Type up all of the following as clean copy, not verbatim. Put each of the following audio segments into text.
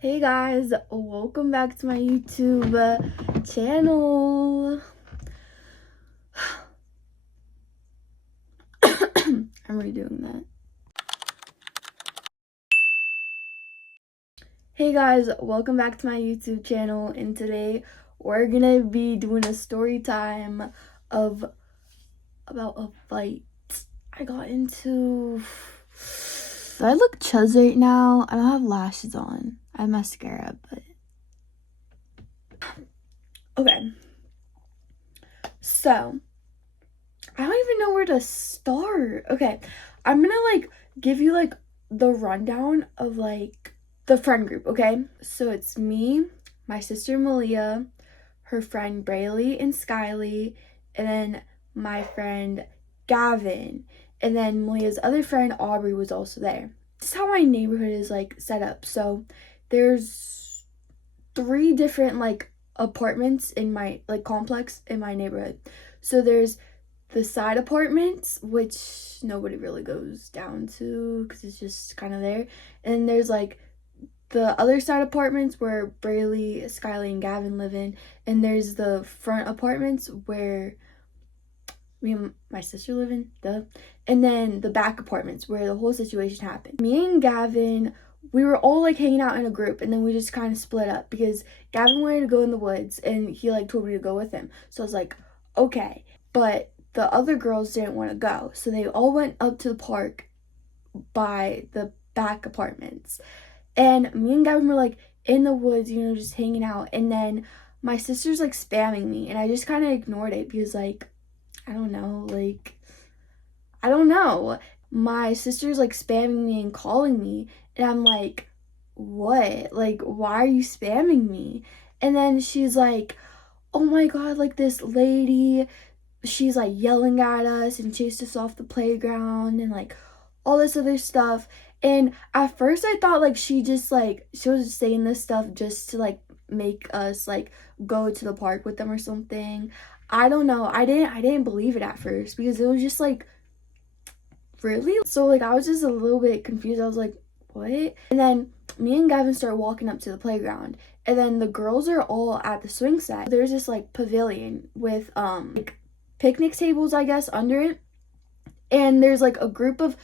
Hey guys, welcome back to my YouTube channel. I'm redoing that. Hey guys, welcome back to my YouTube channel, and today we're gonna be doing a story time about a fight I got into. Do I look chuzz right now? I don't have lashes on. I have mascara, but okay. So I don't even know where to start. Okay, I'm gonna give you the rundown of the friend group, okay? So it's me, my sister Malia, her friend Braylee and Skylee, and then my friend Gavin, and then Malia's other friend Aubrey was also there. This is how my neighborhood is set up. So there's three different apartments in my complex in my neighborhood. So there's the side apartments, which nobody really goes down to because it's just kind of there. And there's the other side apartments where Braylee, Skylee, and Gavin live in. And there's the front apartments where me and my sister live in, duh. And then the back apartments where the whole situation happened. Me and Gavin, we were all hanging out in a group, and then we just kind of split up because Gavin wanted to go in the woods and he told me to go with him. So I was like, okay. But the other girls didn't want to go, so they all went up to the park by the back apartments. And me and Gavin were in the woods, just hanging out. And then my sister's spamming me, and I just kind of ignored it because I don't know, I don't know. My sister's spamming me and calling me, and I'm like, what? Why are you spamming me? And then she's like, oh my god, this lady, she's yelling at us and chased us off the playground and all this other stuff. And at first I thought she just she was just saying this stuff just to make us go to the park with them or something. I don't know. I didn't believe it at first because it was just really? So I was just a little bit confused. I was like, what? And then me and Gavin start walking up to the playground, and then the girls are all at the swing set. There's this pavilion with picnic tables, I guess, under it. And there's a group of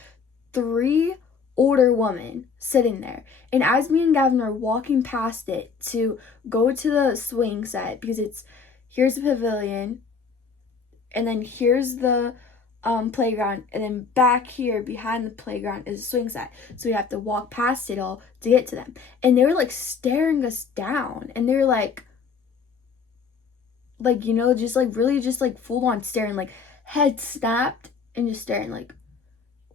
three older women sitting there. And as me and Gavin are walking past it to go to the swing set, because here's the pavilion, and then here's the playground, and then back here behind the playground is a swing set. So we have to walk past it all to get to them. And they were staring us down, and they were just really just full on staring, head snapped and just staring.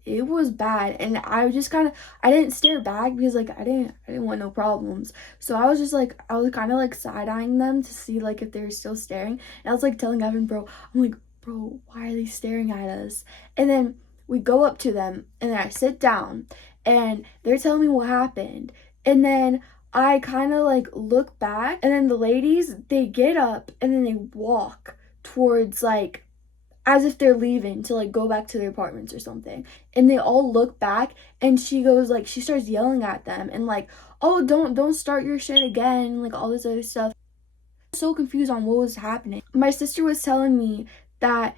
It was bad. And I was just I didn't stare back because I didn't want no problems. So I was just I was kind of side-eyeing them to see if they were still staring. And I was telling Evan, bro, I'm like, bro, why are they staring at us? And then we go up to them, and then I sit down, and they're telling me what happened. And then I kind of look back, and then the ladies, they get up and then they walk towards as if they're leaving to go back to their apartments or something. And they all look back, and she goes she starts yelling at them and oh, don't start your shit again, all this other stuff. So confused on what was happening. My sister was telling me that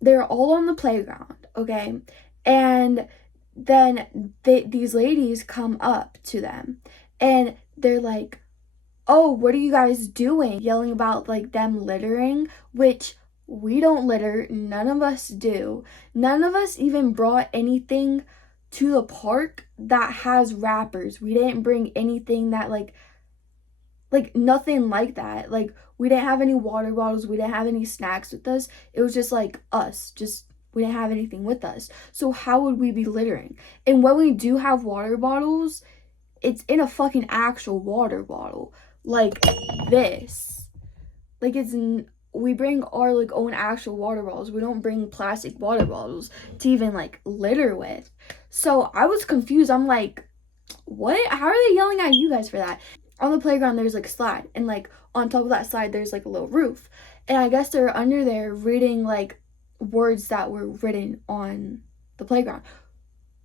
they're all on the playground, okay? And then these ladies come up to them, and they're like, oh, what are you guys doing? Yelling about them littering, which we don't litter. None of us do. None of us even brought anything to the park that has wrappers. We didn't bring anything that nothing like that. We didn't have any water bottles. We didn't have any snacks with us. It was just us. Just we didn't have anything with us. So how would we be littering? And when we do have water bottles, it's in a fucking actual water bottle. This. We bring our own actual water bottles. We don't bring plastic water bottles to even litter with. So I was confused. I'm like, what? How are they yelling at you guys for that? On the playground there's a slide, and on top of that slide there's a little roof, and I guess they're under there reading words that were written on the playground,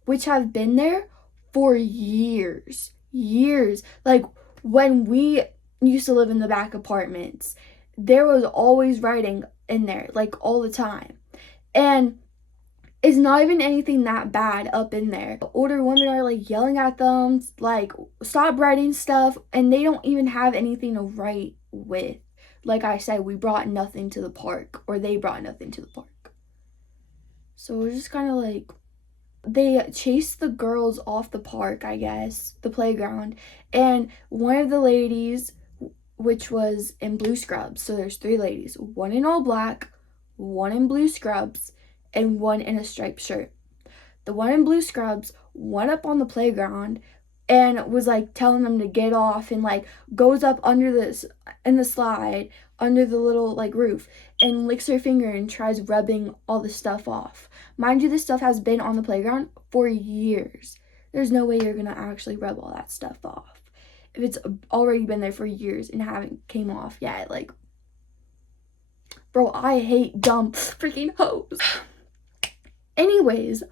which have been there for years. years. Like, when we used to live in the back apartments, there was always writing in there, like, all the time. And it's not even anything that bad up in there. Older women are like yelling at them, like, stop writing stuff, and they don't even have anything to write with. Like I said, we brought nothing to the park, or they brought nothing to the park. So it was just kind of like, they chased the girls off the park, I guess, the playground, and one of the ladies, which was in blue scrubs, so there's 3 ladies, one in all black, one in blue scrubs, and one in a striped shirt. The one in blue scrubs went up on the playground and was like telling them to get off, and like goes up under this in the slide under the little like roof and licks her finger and tries rubbing all the stuff off. Mind you, this stuff has been on the playground for years. There's no way you're gonna actually rub all that stuff off if it's already been there for years and haven't came off yet. Like, bro, I hate dumb freaking hoes. Anyways,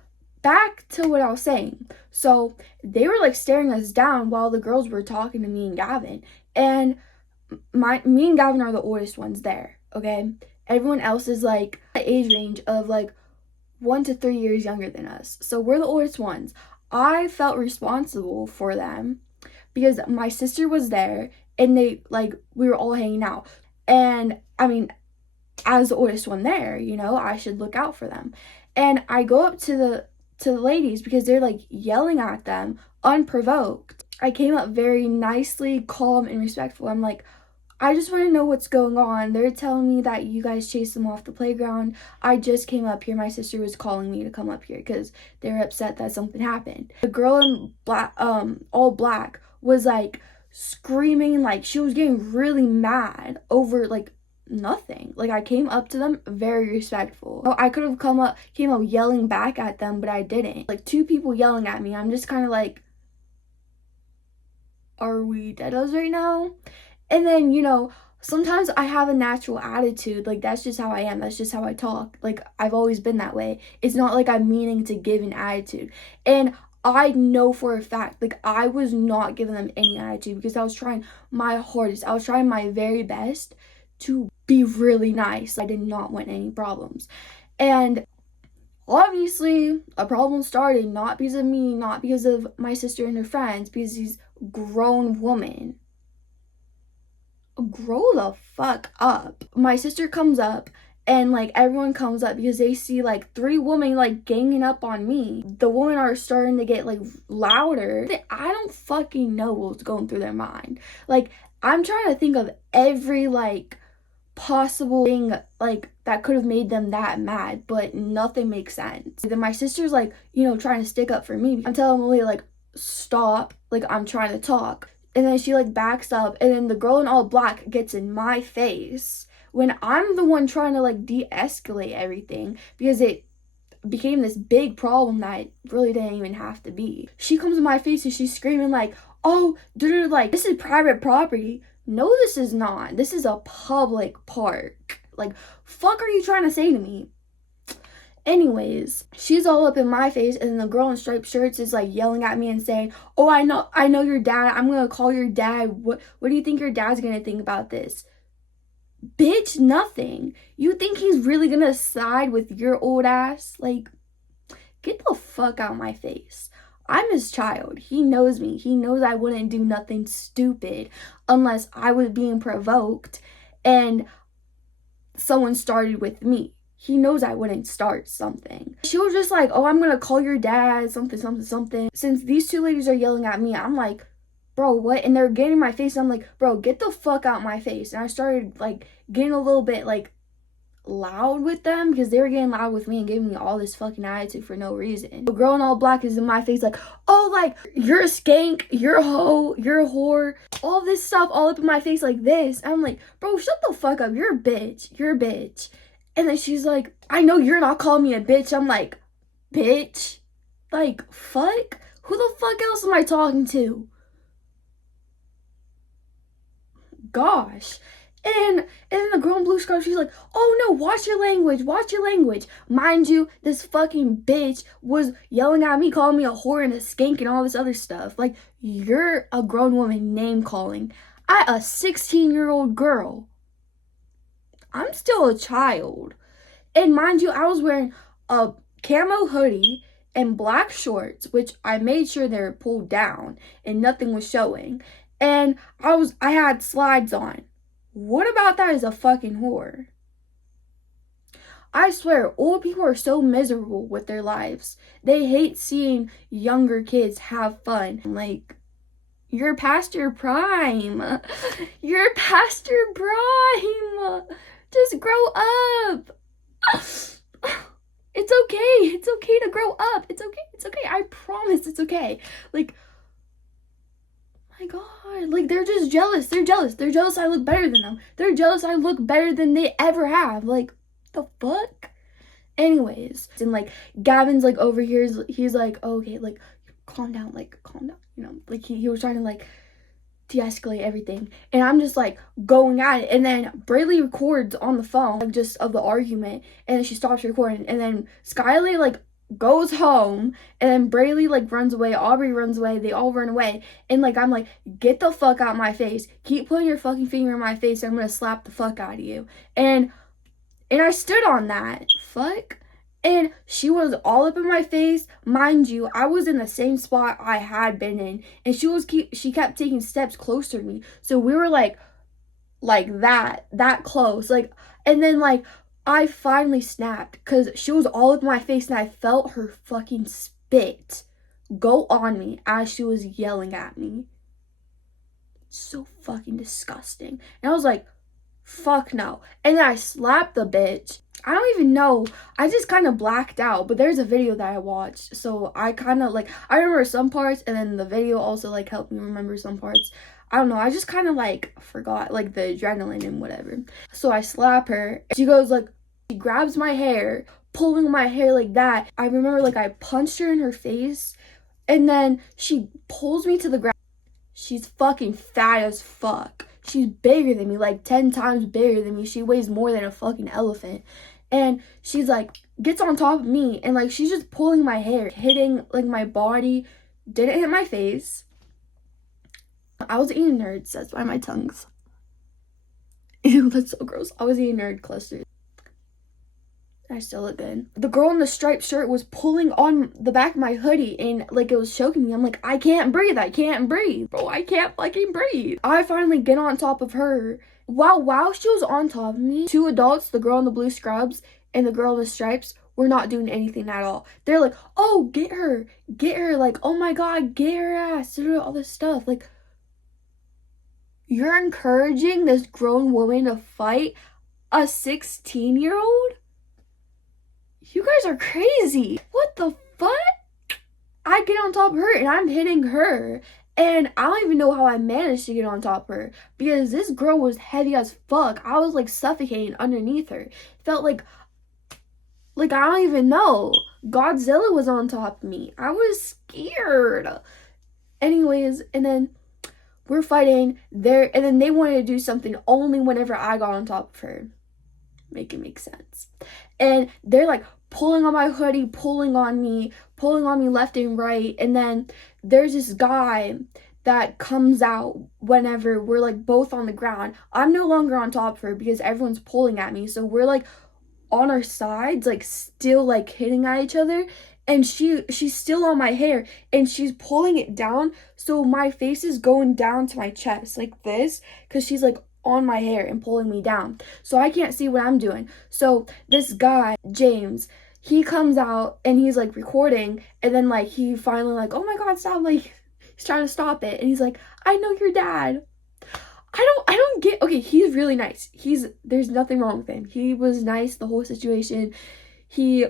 back to what I was saying. So they were like staring us down while the girls were talking to me and Gavin. And me and Gavin are the oldest ones there, okay? Everyone else is like the age range of like 1 to 3 years younger than us. So we're the oldest ones. I felt responsible for them because my sister was there and we were all hanging out. And I mean, as the oldest one there, you know, I should look out for them. And I go up to the ladies because they're like yelling at them unprovoked. I came up very nicely, calm, and respectful. I'm like, I just want to know what's going on. They're telling me that you guys chased them off the playground. I just came up here. My sister was calling me to come up here because they were upset that something happened. The girl in black, all black, was like screaming, like she was getting really mad over like nothing. Like, I came up to them very respectful. I could have came up yelling back at them, but I didn't. Like, 2 people yelling at me. I'm just kind of like, are we deados right now? And then, you know, sometimes I have a natural attitude. Like, that's just how I am. That's just how I talk. Like, I've always been that way. It's not like I'm meaning to give an attitude. And I know for a fact, like, I was not giving them any attitude because I was trying my hardest. I was trying my very best to be really nice. I did not want any problems. And obviously, a problem started not because of me, not because of my sister and her friends, because these grown women. Grow the fuck up. My sister comes up and like everyone comes up because they see like 3 women like ganging up on me. The women are starting to get like louder. I don't fucking know what's going through their mind. Like, I'm trying to think of every like possible thing like that could have made them that mad, but nothing makes sense. Then my sister's like, you know, trying to stick up for me. I'm telling Malia like, stop, like I'm trying to talk. And then she like backs up, and then the girl in all black gets in my face when I'm the one trying to like de-escalate everything because it became this big problem that it really didn't even have to be. She comes in my face and she's screaming like, oh, dude, like, this is private property. No, this is not. This is a public park. Like, fuck are you trying to say to me? Anyways, she's all up in my face, and then the girl in striped shirts is like yelling at me and saying, oh, I know your dad. I'm gonna call your dad. What do you think your dad's gonna think about this? Bitch, nothing. You think he's really gonna side with your old ass? Like, get the fuck out of my face. I'm his child. He knows me. He knows I wouldn't do nothing stupid unless I was being provoked and someone started with me. He knows I wouldn't start something. She was just like, oh, I'm gonna call your dad, something, something, something. Since these 2 ladies are yelling at me, I'm like, bro, what? And they're getting in my face. And I'm like, bro, get the fuck out my face. And I started like getting a little bit like loud with them because they were getting loud with me and giving me all this fucking attitude for no reason. The girl in all black is in my face like, oh, like, you're a skank, you're a hoe, you're a whore, all this stuff all up in my face like this. And I'm like, bro, shut the fuck up. You're a bitch. You're a bitch. And then she's like, I know you're not calling me a bitch. I'm like, bitch? Like, fuck? Who the fuck else am I talking to? Gosh. And then the girl in blue scarf, she's like, oh no, watch your language, watch your language. Mind you, this fucking bitch was yelling at me, calling me a whore and a skank and all this other stuff. Like, you're a grown woman name calling at a 16-year-old girl. I'm still a child. And mind you, I was wearing a camo hoodie and black shorts, which I made sure they were pulled down and nothing was showing. And I had slides on. What about that is a fucking whore? I swear, old people are so miserable with their lives. They hate seeing younger kids have fun. Like, you're past your prime. You're past your prime. Just grow up. It's okay. It's okay to grow up. It's okay. It's okay. I promise it's okay. Like, my God. Like, they're just jealous. They're jealous. They're jealous I look better than them. They're jealous I look better than they ever have. Like, the fuck? Anyways. And, like, Gavin's, like, over here. He's like, oh, okay, like, calm down. Like, calm down. You know, like, he was trying to, like, de-escalate everything. And I'm just, like, going at it. And then Braylee records on the phone, like, just of the argument. And then she stops recording. And then Skylar, like, goes home. And then Braylee, like, runs away. Aubrey runs away. They all run away. And, like, I'm like, get the fuck out of my face. Keep putting your fucking finger in my face. I'm gonna slap the fuck out of you. And I stood on that. Fuck. And she was all up in my face. Mind you, I was in the same spot I had been in. And she kept taking steps closer to me. So we were like that close. Like, and then, like, I finally snapped because she was all up in my face and I felt her fucking spit go on me as she was yelling at me. So fucking disgusting. And I was like, fuck no. And then I slapped the bitch. I don't even know. I just kind of blacked out, but there's a video that I watched. So I kind of, like, I remember some parts, and then the video also, like, helped me remember some parts. I don't know. I just kind of, like, forgot, like, the adrenaline and whatever. So I slap her. She goes, like, she grabs my hair, pulling my hair like that. I remember, like, I punched her in her face, and then she pulls me to the ground. She's fucking fat as fuck. She's bigger than me, like 10 times bigger than me. She weighs more than a fucking elephant. And she's like, gets on top of me, and like she's just pulling my hair, hitting like my body. Didn't hit my face. I was eating Nerds, that's why my tongue's. Ew, that's so gross. I was eating Nerd clusters. I still look good. The girl in the striped shirt was pulling on the back of my hoodie and like it was choking me. I'm like, I can't breathe. I can't breathe. Bro, I can't fucking breathe. I finally get on top of her. While she was on top of me, two adults, the girl in the blue scrubs and the girl in the stripes, were not doing anything at all. They're like, oh, get her. Like, oh my God, get her ass. All this stuff. Like, you're encouraging this grown woman to fight a 16-year-old? You guys are crazy. What the fuck? I get on top of her and I'm hitting her. And I don't even know how I managed to get on top of her. Because this girl was heavy as fuck. I was like suffocating underneath her. It felt like I don't even know. Godzilla was on top of me. I was scared. Anyways, and then we're fighting there. And then they wanted to do something only whenever I got on top of her. Make it make sense. And they're like pulling on my hoodie, pulling on me left and right. And then there's this guy that comes out whenever we're like both on the ground. I'm no longer on top of her because everyone's pulling at me. So we're like on our sides, like still like hitting at each other. And she's still on my hair and she's pulling it down. So my face is going down to my chest like this because she's like on my hair and pulling me down. So I can't see what I'm doing. So this guy, James, he comes out and he's like recording and then like he finally like, oh my God, stop, like he's trying to stop it. And he's like, I know your dad. I don't get, okay, he's really nice. There's nothing wrong with him. He was nice the whole situation. He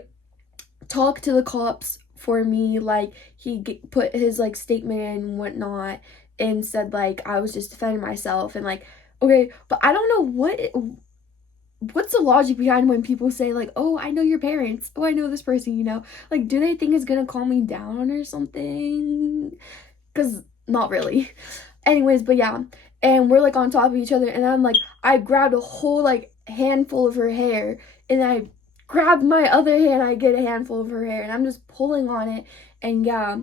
talked to the cops for me, like he put his like statement in and whatnot and said like I was just defending myself and like, okay, but I don't know what's the logic behind when people say like, oh, I know your parents, oh, I know this person, you know, like do they think it's gonna calm me down or something? Because not really. Anyways, but yeah, and we're like on top of each other, and I'm like, I grabbed a whole like handful of her hair, and I grabbed my other hand, I get a handful of her hair, and I'm just pulling on it, and yeah,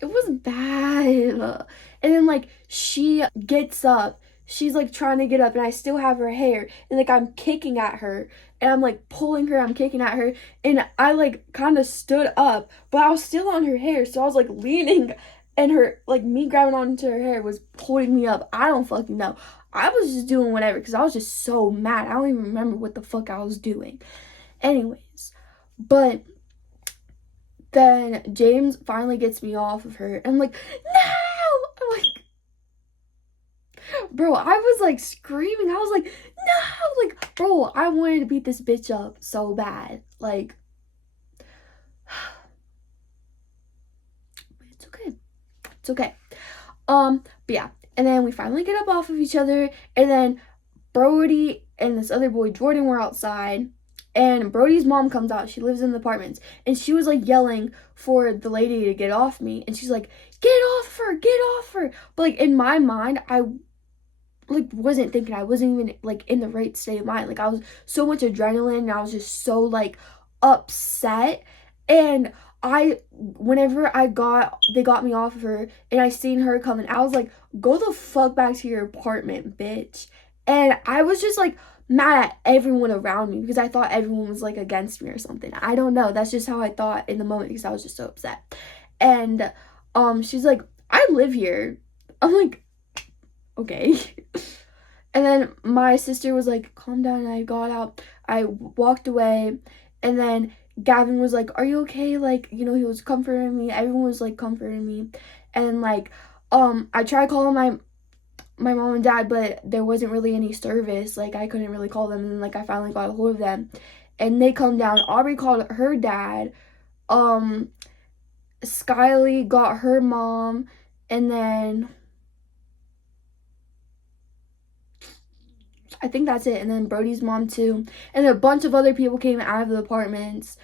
it was bad. And then like she gets up, she's like trying to get up, and I still have her hair, and like I'm kicking at her, and I'm like pulling her, I'm kicking at her, and I like kind of stood up, but I was still on her hair, so I was like leaning, and her like me grabbing onto her hair was holding me up. I don't fucking know. I was just doing whatever because I was just so mad. I don't even remember what the fuck I was doing. Anyways, but then James finally gets me off of her, and I'm like, no! I'm like, bro, I was like screaming. I was like, no! Like, bro, I wanted to beat this bitch up so bad. Like, it's okay. It's okay. But yeah. And then we finally get up off of each other, and then Brody and this other boy, Jordan, were outside. And Brody's mom comes out. She lives in the apartments. And she was like yelling for the lady to get off me. And she's like, get off her, get off her. But like in my mind, I like wasn't thinking. I wasn't even like in the right state of mind. Like I was so much adrenaline, and I was just so like upset. And whenever they got me off of her, and I seen her coming, I was like, go the fuck back to your apartment, bitch. And I was just like mad at everyone around me because I thought everyone was like against me or something. I don't know. That's just how I thought in the moment because I was just so upset. And she's like, I live here. I'm like, okay. And then my sister was like, calm down. And I got out. I walked away. And then Gavin was like, are you okay? Like, he was comforting me. Everyone was like comforting me. And like, I tried calling my mom and dad, but there wasn't really any service. Like, I couldn't really call them. And like, I finally got a hold of them. And they come down. Aubrey called her dad. Skyly got her mom. And then I think that's it. And then Brody's mom too. And a bunch of other people came out of the apartments.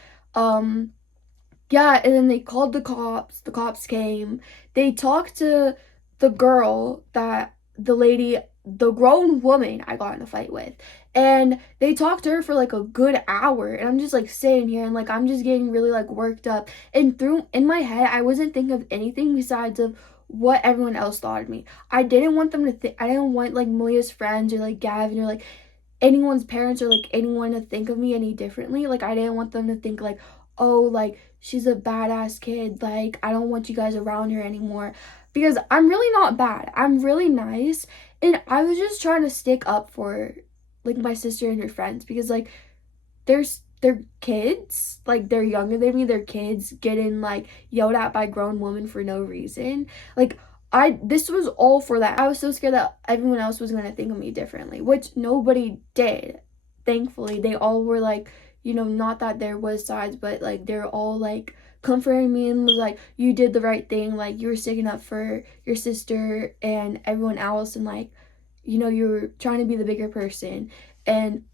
Yeah, and then they called the cops. The cops came. They talked to the girl the grown woman I got in a fight with. And they talked to her for like a good hour. And I'm just like sitting here and like I'm just getting really like worked up. And in my head, I wasn't thinking of anything besides of what everyone else thought of me. I didn't want them to think, I didn't want like Malia's friends or like Gavin or like anyone's parents or like anyone to think of me any differently. Like I didn't want them to think like, oh, like she's a badass kid. Like I don't want you guys around her anymore. Because I'm really not bad. I'm really nice. And I was just trying to stick up for like my sister and her friends because like they're kids, like they're younger than me, they're kids getting like yelled at by grown women for no reason. Like this was all for that. I was so scared that everyone else was gonna think of me differently, which nobody did. Thankfully, they all were like, not that there was sides, but like they're all like comforting me and was like, you did the right thing, like you were sticking up for your sister and everyone else, and like, you were trying to be the bigger person. And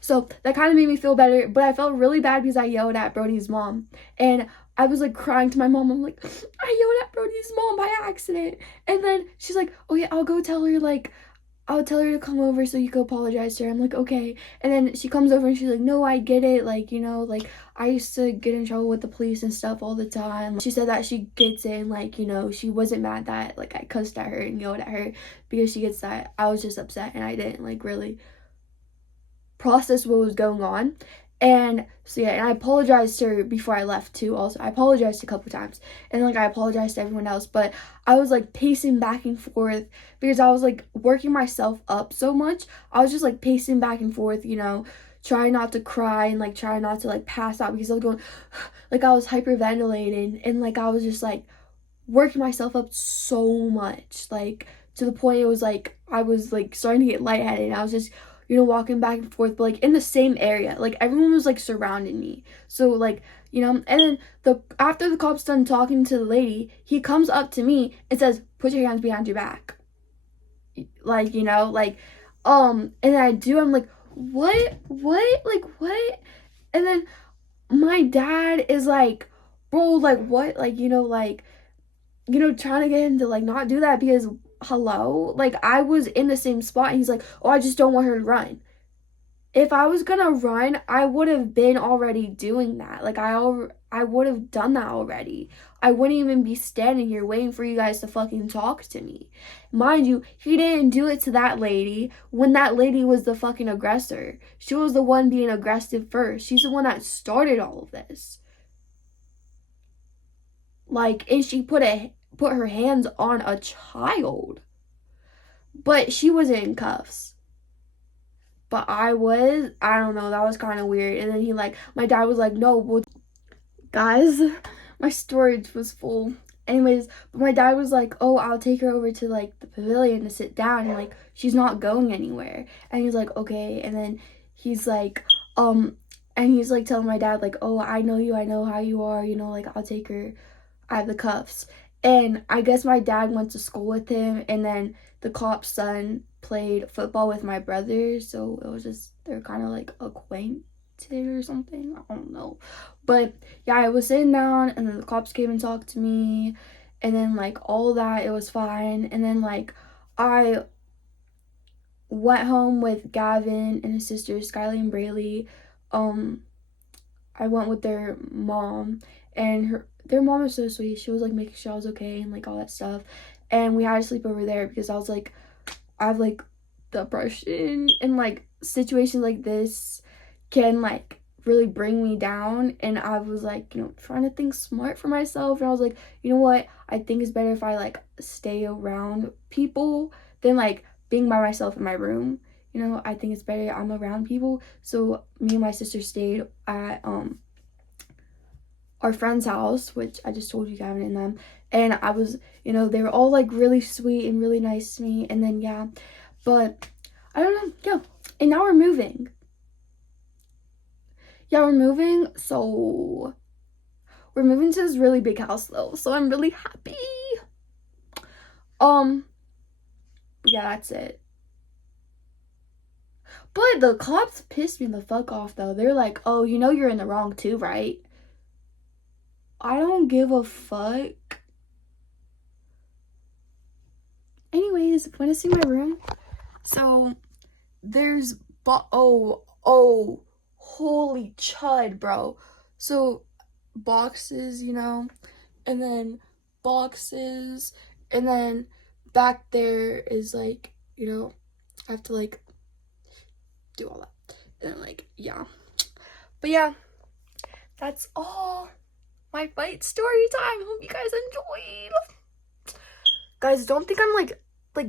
so that kind of made me feel better, but I felt really bad because I yelled at Brody's mom, and I was like crying to my mom. I'm like, I yelled at Brody's mom by accident. And then she's like, oh yeah, I'll tell her to come over so you can apologize to her. I'm like, okay. And then she comes over and she's like, no, I get it. Like, like I used to get in trouble with the police and stuff all the time. She said that she gets it, and like, she wasn't mad that like I cussed at her and yelled at her because she gets that I was just upset and I didn't like really process what was going on. And so yeah, and I apologized to her before I left too. Also, I apologized a couple times, and like I apologized to everyone else, but I was like pacing back and forth because I was like working myself up so much. I was just like pacing back and forth, trying not to cry and like trying not to like pass out because I was going like I was hyperventilating, and like I was just like working myself up so much, like to the point it was like I was like starting to get lightheaded, and I was just walking back and forth, but like in the same area. Like everyone was like surrounding me. So like, and then after the cop's done talking to the lady, he comes up to me and says, put your hands behind your back. Like, and then I do, I'm like, what? Like, what? And then my dad is like, bro, like what? Like, trying to get him to like not do that because hello? Like, I was in the same spot, and he's like, oh, I just don't want her to run. If I was gonna run, I would have been already doing that. Like, I would have done that already. I wouldn't even be standing here waiting for you guys to fucking talk to me. Mind you, he didn't do it to that lady when that lady was the fucking aggressor. She was the one being aggressive first. She's the one that started all of this. Like, and she put her hands on a child. But she was in cuffs. But I don't know, that was kind of weird. And then my dad was like, no, well, guys, my storage was full. Anyways, but my dad was like, oh, I'll take her over to like the pavilion to sit down, and like she's not going anywhere. And he's like, okay. And then he's like, and he's like telling my dad like, oh, I know you, I know how you are, you know, like I'll take her. I have the cuffs. And I guess my dad went to school with him, and then the cop's son played football with my brother, so it was just, they're kind of like acquainted or something. I don't know. But yeah, I was sitting down, and then the cops came and talked to me, and then like all that, it was fine. And then like I went home with Gavin and his sisters, Skyly and Braylee. I went with their mom, and their mom was so sweet. She was like making sure I was okay and like all that stuff. And we had to sleep over there because I was like, I have like depression, and like situations like this can like really bring me down. And I was like, you know, trying to think smart for myself, and I was like, you know what, I think it's better if I like stay around people than like being by myself in my room. You know, I think it's better I'm around people. So me and my sister stayed at our friend's house, which I just told you, Gavin and them. And I was, you know, they were all like really sweet and really nice to me. And then yeah, but I don't know, yeah. And now we're moving. Yeah, we're moving. So we're moving to this really big house though, so I'm really happy. Yeah, that's it. But the cops pissed me the fuck off though. They're like, oh, you know you're in the wrong too, right? I don't give a fuck. Anyways, want to see my room? So there's holy chud, bro. So boxes, you know, and then boxes, and then back there is like, you know, I have to like do all that. And then like, yeah. But yeah, that's all my fight story time. Hope you guys enjoyed. Guys, don't think I'm like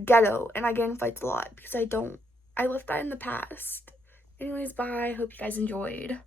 ghetto and I get in fights a lot, because I don't. I left that in the past. Anyways, bye. Hope you guys enjoyed.